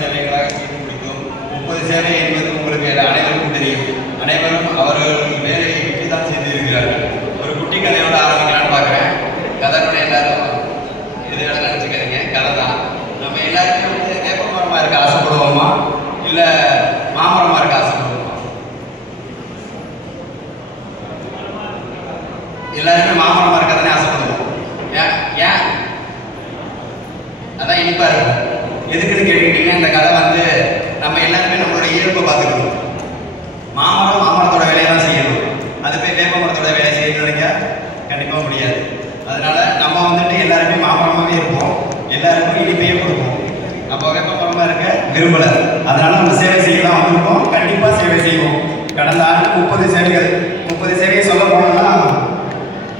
சேவைகளாக செய்து முடிக்கும். 30 சேவை என்பது உங்களுக்கு அனைவருக்கும் தெரியும். அனைவரும் அவர்கள் வேலையை விட்டு தான் செய்திருக்கிறார்கள். ஒரு குட்டி கதையோட ஆரம்பிக்கலான்னு பார்க்குறேன். கதையோட எல்லாரும் இது நினச்சிக்கிறீங்க, கதை தான். நம்ம எல்லாருமே வந்து வேப்ப மரமாக இருக்க ஆசைப்படுவோமா இல்லை மாமரமாக இருக்க ஆசைப்படுவோமா? எல்லாருமே மாமரமாக இருக்க தானே ஆசைப்படுவோம். ஏன் அதான் இனிப்பா இருக்கும். எதுக்குன்னு கேட்டுக்கிட்டீங்கன்னா, இந்த கதை வந்து நம்ம எல்லாருமே நம்மளோட இயல்பை பார்த்துக்கணும். மாமரத்தோட வேலையை தான் செய்யணும். அது போய் வேப்ப மரத்தோட வேலை செய்யணும்னு நினைக்க கண்டிப்பாக முடியாது. அதனால நம்ம வந்துட்டு எல்லாருமே மாமரமாகவே இருப்போம், எல்லாருக்கும் இனிப்பையே கொடுப்போம். அப்போ வேப்ப மரமாக இருக்க விரும்பலை. அதனால நம்ம சேவை செய்ய தான் வந்திருக்கோம். கண்டிப்பாக சேவை செய்வோம். கடந்த ஆண்டு 30 சேவையை சொல்ல போனோம்னா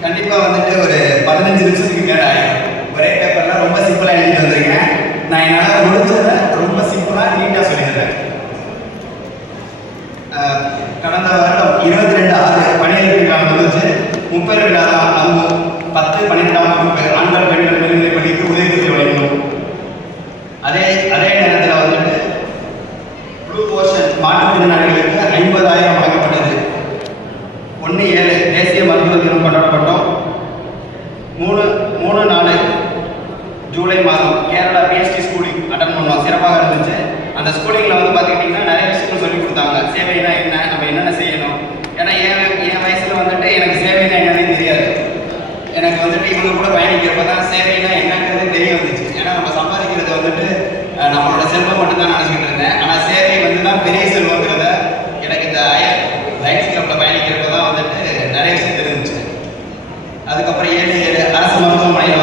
கண்டிப்பாக வந்துட்டு ஒரு 15 நிமிஷத்துக்கு மேலே ஆகிடும். ஒரே பேப்பர்லாம் ரொம்ப சிம்பிளாக எழுதிட்டு வந்திருக்கேன். நான் என்னால் முடிஞ்சதை ரொம்ப சிம்பிளாக நீட்டாக சொல்லிடுறேன். கடந்த வருடம் 22/6/12 வந்துச்சு. 32 அதுவும் 10/12 வகுப்பு ஆண்கள் பெண்கள் மேல்நிலைப் பள்ளிக்கு உதவித்தொகை வழங்கணும். அதே நேரத்தில் வந்துட்டு ப்ளூ ஓஷன் மாற்றுத்திறனாளிகளுக்கு 50,000 வழங்கப்பட்டது. 1/7 தேசிய மருத்துவ தினம் கொண்டாடப்பட்டோம். 3/4 ஜூலை மாதம் கேரளா பிஎஸ்டி ஸ்கூலிங் அட்டன் பண்ணோம். சிறப்பாக இருந்துச்சு. அந்த ஸ்கூலிங்கில் வந்து பார்த்துக்கிட்டிங்கன்னா நிறைய விஷயங்கள் சொல்லிக் கொடுத்தாங்க. சேவைனா என்ன, நம்ம என்னென்ன செய்யணும். ஏன்னா என் வயசில் வந்துட்டு எனக்கு சேவைனா என்னன்னு தெரியாது. எனக்கு வந்துட்டு இவங்க கூட பயணிக்கிறப்ப தான் சேவைனா என்னங்கிறது தெரிய வந்துச்சு. ஏன்னா நம்ம சம்பாதிக்கிறது வந்துட்டு நம்மளோட செல்வம் மட்டும்தான் நினச்சிக்கிட்டு இருந்தேன். ஆனால் சேவை வந்து தான் பெரிய செல்வங்கிறத எனக்கு இந்த லைன்ஸ் கிளப்பில் பயணிக்கிறப்ப தான் வந்துட்டு நிறைய விஷயம் தெரிஞ்சிச்சு. அதுக்கப்புறம் 7/7 அரசு மருத்துவமனையில்